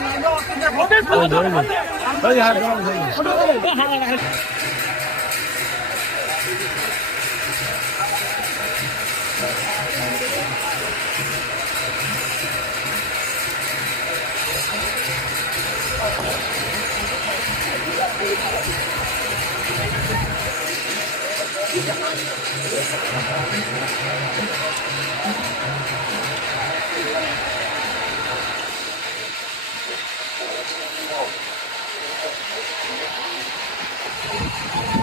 我得你，那你还不让？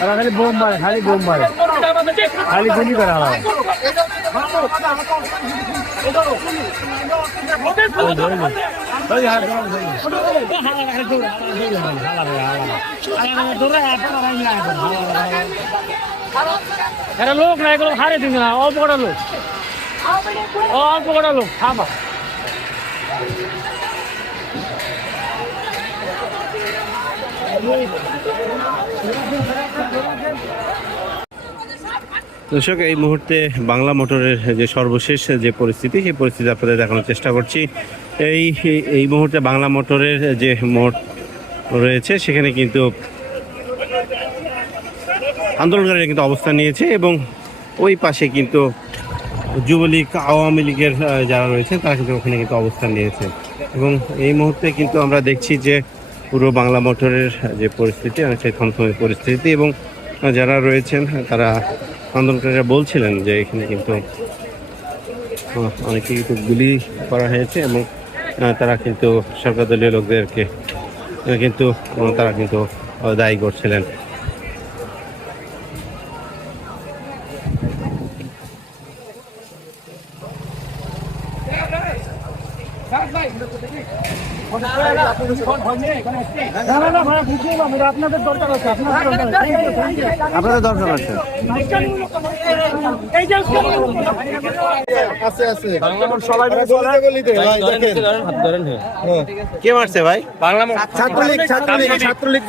আর খালি বোম মারে, খালি বোম মারে। খালি গুলি করে হালা লোক না এগুলো হারে দিন না, অল্প কটা লোক। অল্প কটা লোক, থামা। দর্শক, এই মুহূর্তে বাংলা মোটরের যে সর্বশেষ যে পরিস্থিতি, সেই পরিস্থিতি আপনাদের দেখানোর চেষ্টা করছি। এই এই মুহূর্তে বাংলা মোটরের যে মোট রয়েছে, সেখানে কিন্তু আন্দোলনকারীরা কিন্তু অবস্থান নিয়েছে এবং ওই পাশে কিন্তু যুবলীগ, আওয়ামী লীগের যারা রয়েছে তারা কিন্তু ওখানে কিন্তু অবস্থান নিয়েছে। এবং এই মুহূর্তে কিন্তু আমরা দেখছি যে পুরো বাংলা মোটরের যে পরিস্থিতি অনেকটাই থমথমে পরিস্থিতি এবং যারা রয়েছেন, তারা আন্দোলনকারীরা বলছিলেন যে এখানে কিন্তু অনেকে কিন্তু গুলি করা হয়েছে এবং তারা কিন্তু সরকার দলীয় লোকদেরকে কিন্তু, তারা কিন্তু দায়ী করছিলেন। আপনাদের দরকার আছে। আপনাদের দরকার আছে আপনাদের দরকার আছে সবাই কে মারছে ভাই? বাংলা ছাত্রলীগ ছাত্রলীগ ছাত্রলীগ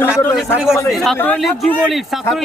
ছাত্রলীগ যুবলীগ ছাত্রলীগ